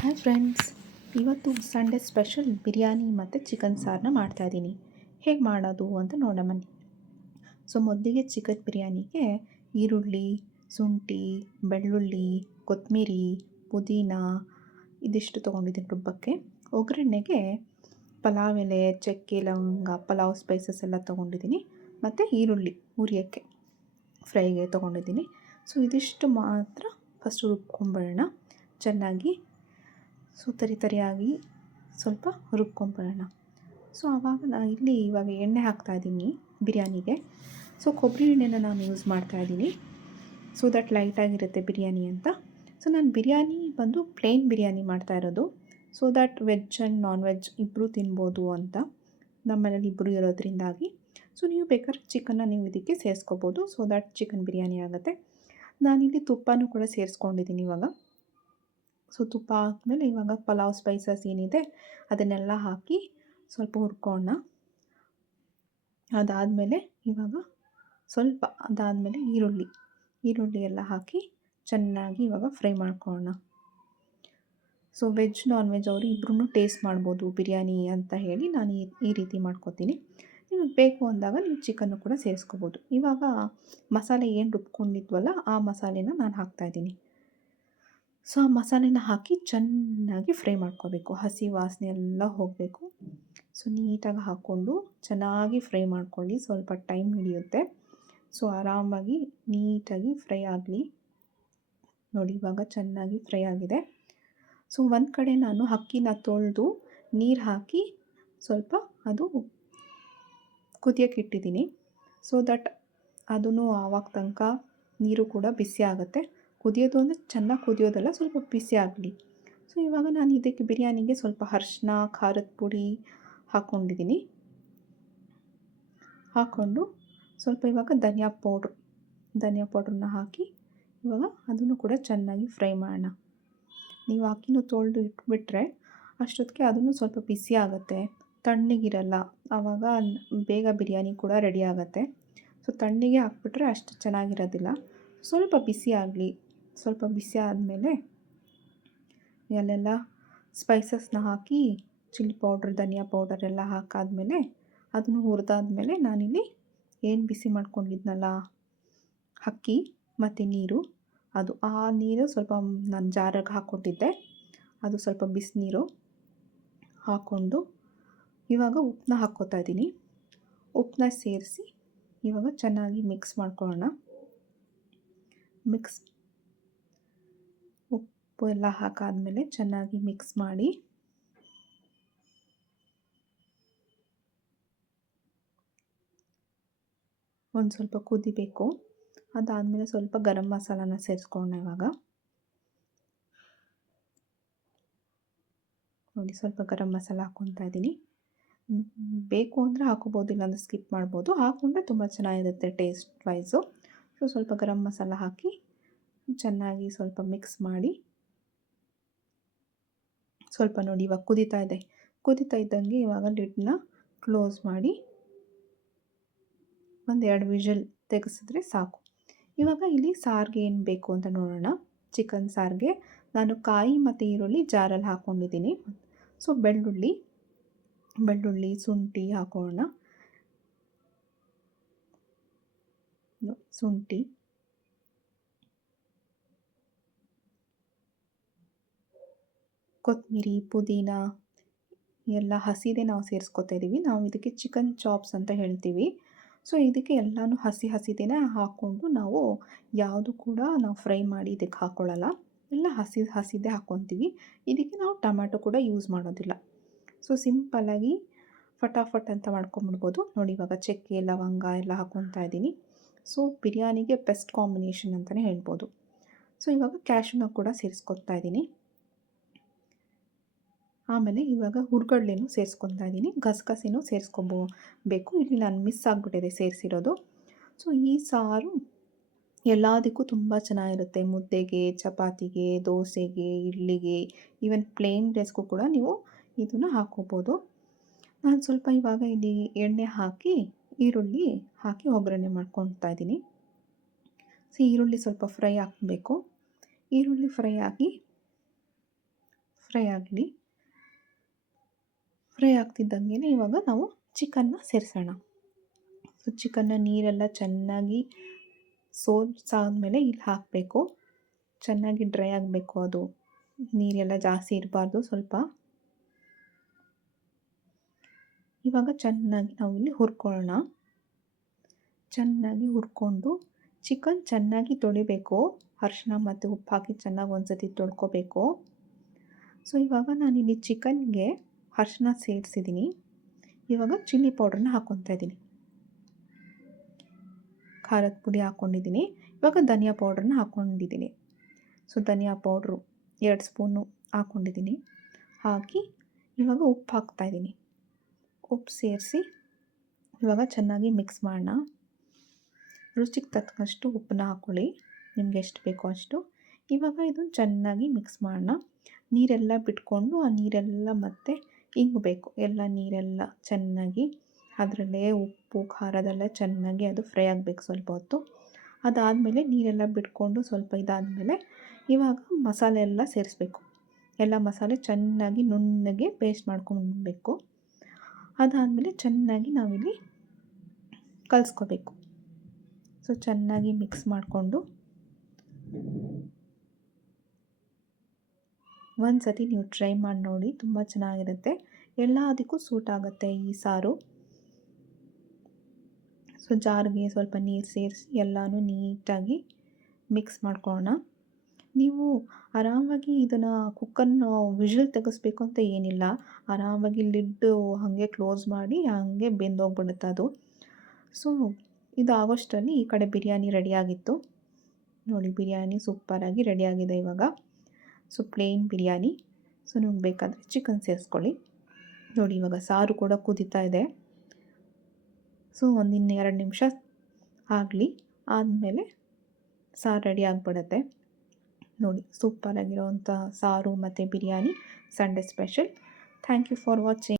Hi friends, ಇವತ್ತು Sunday special biryani ಮತ್ತು chicken ಸಾರನ್ನ ಮಾಡ್ತಾಯಿದ್ದೀನಿ. ಹೇಗೆ ಮಾಡೋದು ಅಂತ ನೋಡೋಣ ಬನ್ನಿ. ಸೊ ಮೊದಲಿಗೆ ಚಿಕನ್ ಬಿರಿಯಾನಿಗೆ ಈರುಳ್ಳಿ, ಶುಂಠಿ, ಬೆಳ್ಳುಳ್ಳಿ, ಕೊತ್ತಂಬರಿ, ಪುದೀನ ಇದಿಷ್ಟು ತೊಗೊಂಡಿದ್ದೀನಿ ರುಬ್ಬಕ್ಕೆ. ಒಗ್ಗರಣೆಗೆ ಪಲಾವ್ ಎಲೆ, ಚಕ್ಕೆ, ಲವಂಗ, ಪಲಾವ್ ಸ್ಪೈಸಸ್ ಎಲ್ಲ ತೊಗೊಂಡಿದ್ದೀನಿ. ಮತ್ತು ಈರುಳ್ಳಿ ಹುರಿಯೋಕ್ಕೆ ಫ್ರೈಗೆ ತೊಗೊಂಡಿದ್ದೀನಿ. ಸೊ ಇದಿಷ್ಟು ಮಾತ್ರ ಫಸ್ಟು ರುಬ್ಕೊಂಬಿಡೋಣ ಚೆನ್ನಾಗಿ. ಸೊ ತರಿಯಾಗಿ ಸ್ವಲ್ಪ ರುಬ್ಕೊಂಬಿಡೋಣ. ಸೊ ಆವಾಗ ಇವಾಗ ಎಣ್ಣೆ ಹಾಕ್ತಾಯಿದ್ದೀನಿ ಬಿರಿಯಾನಿಗೆ. ಸೊ ಕೊಬ್ಬರಿ ಎಣ್ಣೆನ ನಾನು ಯೂಸ್ ಮಾಡ್ತಾಯಿದ್ದೀನಿ, ಸೊ ದಟ್ ಲೈಟಾಗಿರುತ್ತೆ ಬಿರಿಯಾನಿ ಅಂತ. ಸೊ ನಾನು ಬಿರಿಯಾನಿ ಬಂದು ಪ್ಲೇನ್ ಬಿರಿಯಾನಿ ಮಾಡ್ತಾಯಿರೋದು, so that veg and non veg ಇಬ್ಬರೂ ತಿನ್ಬೋದು ಅಂತ. ನಮ್ಮ ಮನೇಲಿ ಇಬ್ಬರು ಇರೋದ್ರಿಂದಾಗಿ. ಸೊ ನೀವು ಬೇಕಾದ್ರೆ ಚಿಕನ್ನ ನೀವು ಇದಕ್ಕೆ ಸೇರಿಸ್ಕೋಬೋದು, ಸೊ ದಟ್ ಚಿಕನ್ ಬಿರಿಯಾನಿ ಆಗುತ್ತೆ. ನಾನಿಲ್ಲಿ ತುಪ್ಪನೂ ಕೂಡ ಸೇರಿಸ್ಕೊಂಡಿದ್ದೀನಿ ಇವಾಗ. ಸೊ ತುಪ್ಪ ಹಾಕ್ಮೇಲೆ ಇವಾಗ ಪಲಾವ್ ಸ್ಪೈಸಸ್ ಏನಿದೆ ಅದನ್ನೆಲ್ಲ ಹಾಕಿ ಸ್ವಲ್ಪ ಹುರ್ಕೊಳ್ಳೋಣ. ಅದಾದಮೇಲೆ ಈರುಳ್ಳಿ ಎಲ್ಲ ಹಾಕಿ ಚೆನ್ನಾಗಿ ಇವಾಗ ಫ್ರೈ ಮಾಡ್ಕೊಳ್ಳೋಣ. ಸೊ ವೆಜ್ ನಾನ್ ವೆಜ್ ಅವರು ಇಬ್ಬರೂ ಟೇಸ್ಟ್ ಮಾಡ್ಬೋದು ಬಿರಿಯಾನಿ ಅಂತ ಹೇಳಿ ನಾನು ಈ ರೀತಿ ಮಾಡ್ಕೊತೀನಿ. ನಿಮಗೆ ಬೇಕು ಅಂದಾಗ ನೀವು ಚಿಕನ್ನು ಕೂಡ ಸೇರಿಸ್ಕೋಬೋದು. ಇವಾಗ ಮಸಾಲೆ ಏನು ರುಬ್ಕೊಂಡಿದ್ವಲ್ಲ ಆ ಮಸಾಲೆನ ನಾನು ಹಾಕ್ತಾಯಿದ್ದೀನಿ. ಸೊ ಆ ಮಸಾಲೆನ ಹಾಕಿ ಚೆನ್ನಾಗಿ ಫ್ರೈ ಮಾಡ್ಕೋಬೇಕು, ಹಸಿ ವಾಸನೆ ಎಲ್ಲ ಹೋಗಬೇಕು. ಸೊ ನೀಟಾಗಿ ಹಾಕ್ಕೊಂಡು ಚೆನ್ನಾಗಿ ಫ್ರೈ ಮಾಡ್ಕೊಳ್ಳಿ, ಸ್ವಲ್ಪ ಟೈಮ್ ಹಿಡಿಯುತ್ತೆ. ಸೊ ಆರಾಮಾಗಿ ನೀಟಾಗಿ ಫ್ರೈ ಆಗಲಿ. ನೋಡಿ ಇವಾಗ ಚೆನ್ನಾಗಿ ಫ್ರೈ ಆಗಿದೆ. ಸೊ ಒಂದು ಕಡೆ ನಾನು ಅಕ್ಕಿನ ತೊಳೆದು ನೀರು ಹಾಕಿ ಸ್ವಲ್ಪ ಅದು ಕುದಿಯೋಕ್ಕೆ ಇಟ್ಟಿದ್ದೀನಿ. ಸೊ ದಟ್ ಅದೂ ಆವಾಗ ತನಕ ನೀರು ಕೂಡ ಬಿಸಿ ಆಗುತ್ತೆ. ಕುದಿಯೋದು ಅಂದರೆ ಚೆನ್ನಾಗಿ ಕುದಿಯೋದಲ್ಲ, ಸ್ವಲ್ಪ ಬಿಸಿ ಆಗಲಿ. ಸೊ ಇವಾಗ ನಾನು ಇದಕ್ಕೆ ಬಿರಿಯಾನಿಗೆ ಸ್ವಲ್ಪ ಅರಿಶಿನ, ಖಾರದ ಪುಡಿ ಹಾಕ್ಕೊಂಡಿದ್ದೀನಿ. ಹಾಕ್ಕೊಂಡು ಸ್ವಲ್ಪ ಇವಾಗ ಧನಿಯಾ ಪೌಡ್ರನ್ನ ಹಾಕಿ ಇವಾಗ ಅದನ್ನು ಕೂಡ ಚೆನ್ನಾಗಿ ಫ್ರೈ ಮಾಡೋಣ. ನೀವು ಅಕ್ಕಿನೂ ತೊಳೆದು ಇಟ್ಬಿಟ್ರೆ ಅಷ್ಟೊತ್ತಿಗೆ ಅದನ್ನು ಸ್ವಲ್ಪ ಬಿಸಿ ಆಗುತ್ತೆ, ತಣ್ಣಗಿರಲ್ಲ. ಆವಾಗ ಬೇಗ ಬಿರಿಯಾನಿ ಕೂಡ ರೆಡಿ ಆಗುತ್ತೆ. ಸೊ ತಣ್ಣಗೆ ಹಾಕ್ಬಿಟ್ರೆ ಅಷ್ಟು ಚೆನ್ನಾಗಿರೋದಿಲ್ಲ. ಸ್ವಲ್ಪ ಬಿಸಿ ಆಗಲಿ. ಸ್ವಲ್ಪ ಬಿಸಿ ಆದಮೇಲೆ ಅಲ್ಲೆಲ್ಲ ಸ್ಪೈಸಸ್ನ ಹಾಕಿ ಚಿಲ್ಲಿ ಪೌಡ್ರ್, ಧನಿಯಾ ಪೌಡರ್ ಎಲ್ಲ ಹಾಕಾದ್ಮೇಲೆ ಅದನ್ನು ಹುರಿದಾದ್ಮೇಲೆ ನಾನಿಲ್ಲಿ ಏನು ಬಿಸಿ ಮಾಡ್ಕೊಂಡಿದ್ನಲ್ಲ ಅಕ್ಕಿ ಮತ್ತು ನೀರು, ಆ ನೀರು ಸ್ವಲ್ಪ ನಾನು ಜಾರಿಗೆ ಹಾಕ್ಕೊಟ್ಟಿದ್ದೆ, ಅದು ಸ್ವಲ್ಪ ಬಿಸಿನೀರು ಹಾಕ್ಕೊಂಡು ಇವಾಗ ಉಪ್ಪನ್ನ ಹಾಕ್ಕೋತಾ ಇದ್ದೀನಿ. ಉಪ್ಪನ್ನ ಸೇರಿಸಿ ಇವಾಗ ಚೆನ್ನಾಗಿ ಮಿಕ್ಸ್ ಮಾಡ್ಕೊಳ್ಳೋಣ. ಉಪ್ಪು ಎಲ್ಲ ಹಾಕಾದ್ಮೇಲೆ ಚೆನ್ನಾಗಿ ಮಿಕ್ಸ್ ಮಾಡಿ ಒಂದು ಸ್ವಲ್ಪ ಕುದಿಬೇಕು. ಅದಾದಮೇಲೆ ಸ್ವಲ್ಪ ಗರಂ ಮಸಾಲಾನ ಸೇರಿಸ್ಕೊಳ್ಳೋಣ. ಇವಾಗ ನೋಡಿ ಸ್ವಲ್ಪ ಗರಂ ಮಸಾಲ ಹಾಕ್ಕೊತಾ ಇದ್ದೀನಿ. ಬೇಕು ಅಂದರೆ ಹಾಕೋಬೋದು, ಇಲ್ಲಾಂದರೆ ಸ್ಕಿಪ್ ಮಾಡ್ಬೋದು. ಹಾಕ್ಕೊಂಡ್ರೆ ತುಂಬ ಚೆನ್ನಾಗಿರುತ್ತೆ ಟೇಸ್ಟ್ ವೈಸು. ಸೊ ಸ್ವಲ್ಪ ಗರಂ ಮಸಾಲ ಹಾಕಿ ಚೆನ್ನಾಗಿ ಸ್ವಲ್ಪ ಮಿಕ್ಸ್ ಮಾಡಿ ಸ್ವಲ್ಪ ನೋಡಿ ಇವಾಗ ಕುದೀತಾ ಇದ್ದಂಗೆ ಇವಾಗ ಲಿಡ್ನ ಕ್ಲೋಸ್ ಮಾಡಿ ಒಂದು 2 ವಿಷಲ್ ತೆಗೆಸಿದ್ರೆ ಸಾಕು. ಇವಾಗ ಇಲ್ಲಿ ಸಾರಿಗೆ ಏನು ಬೇಕು ಅಂತ ನೋಡೋಣ. ಚಿಕನ್ ಸಾರಿಗೆ ನಾನು ಕಾಯಿ ಮತ್ತು ಈರುಳ್ಳಿ ಜಾರಲ್ಲಿ ಹಾಕ್ಕೊಂಡಿದ್ದೀನಿ. ಸೊ ಬೆಳ್ಳುಳ್ಳಿ, ಶುಂಠಿ ಹಾಕೋಣ. ಶುಂಠಿ, ಕೊತ್ತಂಬರಿ, ಪುದೀನ ಎಲ್ಲ ಹಸಿದೇ ನಾವು ಸೇರಿಸ್ಕೊತಾ ಇದ್ದೀವಿ. ನಾವು ಇದಕ್ಕೆ ಚಿಕನ್ ಚಾಪ್ಸ್ ಅಂತ ಹೇಳ್ತೀವಿ. ಸೊ ಇದಕ್ಕೆ ಎಲ್ಲನೂ ಹಸಿದೇನೆ ಹಾಕ್ಕೊಂಡು ನಾವು ಯಾವುದು ಕೂಡ ನಾವು ಫ್ರೈ ಮಾಡಿ ಇದಕ್ಕೆ ಹಾಕ್ಕೊಳ್ಳಲ್ಲ, ಎಲ್ಲ ಹಸಿದೇ ಹಾಕ್ಕೊತೀವಿ. ಇದಕ್ಕೆ ನಾವು ಟೊಮ್ಯಾಟೊ ಕೂಡ ಯೂಸ್ ಮಾಡೋದಿಲ್ಲ. ಸೊ ಸಿಂಪಲ್ಲಾಗಿ ಫಟಾಫಟ್ ಅಂತ ಮಾಡ್ಕೊಂಬಿಡ್ಬೋದು. ನೋಡಿ ಇವಾಗ ಚಕ್ಕೆ, ಲವಂಗ ಎಲ್ಲ ಹಾಕ್ಕೊತಾ ಇದ್ದೀನಿ. ಸೊ ಬಿರಿಯಾನಿಗೆ ಬೆಸ್ಟ್ ಕಾಂಬಿನೇಷನ್ ಅಂತಲೇ ಹೇಳ್ಬೋದು. ಸೊ ಇವಾಗ ಕ್ಯಾಶ್ಯೂನ ಕೂಡ ಸೇರಿಸ್ಕೊತಾ ಇದ್ದೀನಿ. ಆಮೇಲೆ ಇವಾಗ ಹುರ್ಗಡ್ಲೆನೂ ಸೇರಿಸ್ಕೊತಾ ಇದ್ದೀನಿ, ಗಸಗಸೆನೂ ಸೇರಿಸ್ಕೊಬೇಕು. ಇಲ್ಲಿ ನಾನು ಮಿಸ್ ಆಗಿಬಿಟ್ಟಿದೆ ಸೇರಿಸಿರೋದು. ಸೊ ಈ ಸಾರು ಎಲ್ಲದಕ್ಕೂ ತುಂಬ ಚೆನ್ನಾಗಿರುತ್ತೆ. ಮುದ್ದೆಗೆ, ಚಪಾತಿಗೆ, ದೋಸೆಗೆ, ಇಡ್ಲಿಗೆ, ಈವನ್ ಪ್ಲೇನ್ ರೈಸ್ಗೂ ಕೂಡ ನೀವು ಇದನ್ನು ಹಾಕ್ಕೋಬೋದು. ನಾನು ಸ್ವಲ್ಪ ಇವಾಗ ಇಲ್ಲಿ ಎಣ್ಣೆ ಹಾಕಿ ಈರುಳ್ಳಿ ಹಾಕಿ ಒಗ್ಗರಣೆ ಮಾಡ್ಕೊತಾ ಇದ್ದೀನಿ. ಸೊ ಈರುಳ್ಳಿ ಸ್ವಲ್ಪ ಫ್ರೈ ಆಗಬೇಕು. ಈರುಳ್ಳಿ ಫ್ರೈ ಆಗಿ ಫ್ರೈ ಆಗಲಿ. ಫ್ರೈ ಆಗ್ತಿದ್ದಂಗೆ ಇವಾಗ ನಾವು ಚಿಕನ್ನ ಸೇರಿಸೋಣ. ಸೊ ಚಿಕನ್ನ ನೀರೆಲ್ಲ ಚೆನ್ನಾಗಿ ಸೋಸಾದ್ಮೇಲೆ ಇಲ್ಲಿ ಹಾಕಬೇಕು. ಚೆನ್ನಾಗಿ ಡ್ರೈ ಆಗಬೇಕು, ಅದು ನೀರೆಲ್ಲ ಜಾಸ್ತಿ ಇರಬಾರ್ದು ಸ್ವಲ್ಪ. ಇವಾಗ ಚೆನ್ನಾಗಿ ನಾವು ಇಲ್ಲಿ ಹುರ್ಕೊಳ್ಳೋಣ. ಚೆನ್ನಾಗಿ ಹುರ್ಕೊಂಡು ಚಿಕನ್ ಚೆನ್ನಾಗಿ ತೊಳಿಬೇಕು. ಅರಿಶಿನ ಮತ್ತು ಉಪ್ಪು ಹಾಕಿ ಚೆನ್ನಾಗಿ ಒಂದ್ಸತಿ ತೊಳ್ಕೊಬೇಕು. ಸೊ ಇವಾಗ ನಾನಿಲ್ಲಿ ಚಿಕನ್ಗೆ ಅರಿಶಿನ ಸೇರಿಸಿದ್ದೀನಿ. ಇವಾಗ ಚಿಲ್ಲಿ ಪೌಡ್ರನ್ನ ಹಾಕ್ಕೊತಾ ಇದ್ದೀನಿ. ಖಾರದ ಪುಡಿ ಹಾಕ್ಕೊಂಡಿದ್ದೀನಿ. ಇವಾಗ ಧನಿಯಾ ಪೌಡ್ರನ್ನ ಹಾಕ್ಕೊಂಡಿದ್ದೀನಿ. ಸೊ ಧನಿಯಾ ಪೌಡ್ರು 2 ಸ್ಪೂನು ಹಾಕ್ಕೊಂಡಿದ್ದೀನಿ. ಹಾಕಿ ಇವಾಗ ಉಪ್ಪು ಹಾಕ್ತಾಯಿದ್ದೀನಿ. ಉಪ್ಪು ಸೇರಿಸಿ ಇವಾಗ ಚೆನ್ನಾಗಿ ಮಿಕ್ಸ್ ಮಾಡೋಣ. ರುಚಿಗೆ ತಕ್ಕಷ್ಟು ಉಪ್ಪನ್ನ ಹಾಕ್ಕೊಳ್ಳಿ, ನಿಮ್ಗೆ ಎಷ್ಟು ಬೇಕೋ ಅಷ್ಟು. ಇವಾಗ ಇದನ್ನು ಚೆನ್ನಾಗಿ ಮಿಕ್ಸ್ ಮಾಡೋಣ. ನೀರೆಲ್ಲ ಬಿಟ್ಕೊಂಡು ಆ ನೀರೆಲ್ಲ ಮತ್ತೆ ಇಂಗಬೇಕು. ಎಲ್ಲ ನೀರೆಲ್ಲ ಚೆನ್ನಾಗಿ ಅದರಲ್ಲೇ ಉಪ್ಪು ಖಾರದೆಲ್ಲ ಚೆನ್ನಾಗಿ ಅದು ಫ್ರೈ ಆಗಬೇಕು ಸ್ವಲ್ಪ ಹೊತ್ತು. ಅದಾದಮೇಲೆ ನೀರೆಲ್ಲ ಬಿಟ್ಕೊಂಡು ಸ್ವಲ್ಪ ಇದಾದಮೇಲೆ ಇವಾಗ ಮಸಾಲೆ ಎಲ್ಲ ಸೇರಿಸ್ಬೇಕು. ಎಲ್ಲ ಮಸಾಲೆ ಚೆನ್ನಾಗಿ ನುಣ್ಣಗೆ ಪೇಸ್ಟ್ ಮಾಡ್ಕೊಬೇಕು. ಅದಾದಮೇಲೆ ಚೆನ್ನಾಗಿ ನಾವಿಲ್ಲಿ ಕಲಿಸ್ಕೋಬೇಕು. ಸೊ ಚೆನ್ನಾಗಿ ಮಿಕ್ಸ್ ಮಾಡಿಕೊಂಡು ಒಂದು ಸತಿ ನೀವು ಟ್ರೈ ಮಾಡಿ ನೋಡಿ, ತುಂಬ ಚೆನ್ನಾಗಿರುತ್ತೆ. ಎಲ್ಲದಕ್ಕೂ ಸೂಟ್ ಆಗುತ್ತೆ ಈ ಸಾರು. ಸೊ ಜಾರಿಗೆ ಸ್ವಲ್ಪ ನೀರು ಸೇರಿಸಿ ಎಲ್ಲನೂ ನೀಟಾಗಿ ಮಿಕ್ಸ್ ಮಾಡ್ಕೊಳ್ಳೋಣ. ನೀವು ಆರಾಮಾಗಿ ಇದನ್ನು ಕುಕ್ಕರ್ನ ವಿಷಲ್ ತೆಗೆಸ್ಬೇಕು ಅಂತ ಏನಿಲ್ಲ. ಆರಾಮಾಗಿ ಲಿಡ್ಡು ಹಾಗೆ ಕ್ಲೋಸ್ ಮಾಡಿ ಹಾಗೆ ಬೆಂದೋಗ್ಬಿಡುತ್ತೆ ಅದು. ಸೊ ಇದು ಆಗೋಷ್ಟರಲ್ಲಿ ಈ ಕಡೆ ಬಿರಿಯಾನಿ ರೆಡಿಯಾಗಿತ್ತು. ನೋಡಿ, ಬಿರಿಯಾನಿ ಸೂಪರಾಗಿ ರೆಡಿಯಾಗಿದೆ ಇವಾಗ. So plane biryani. ಸೊ ನಿಮ್ಗೆ ಬೇಕಾದರೆ ಚಿಕನ್ ಸೇರಿಸ್ಕೊಳ್ಳಿ. ನೋಡಿ ಇವಾಗ ಸಾರು ಕೂಡ ಕುದೀತಾ ಇದೆ. ಸೊ ಒಂದು 2 ನಿಮಿಷ ಆಗಲಿ, ಆದಮೇಲೆ ಸಾರು ರೆಡಿ ಆಗಿಬಿಡುತ್ತೆ. ನೋಡಿ, ಸೂಪರಾಗಿರೋವಂಥ ಸಾರು ಮತ್ತು biryani Sunday special. Thank you for watching.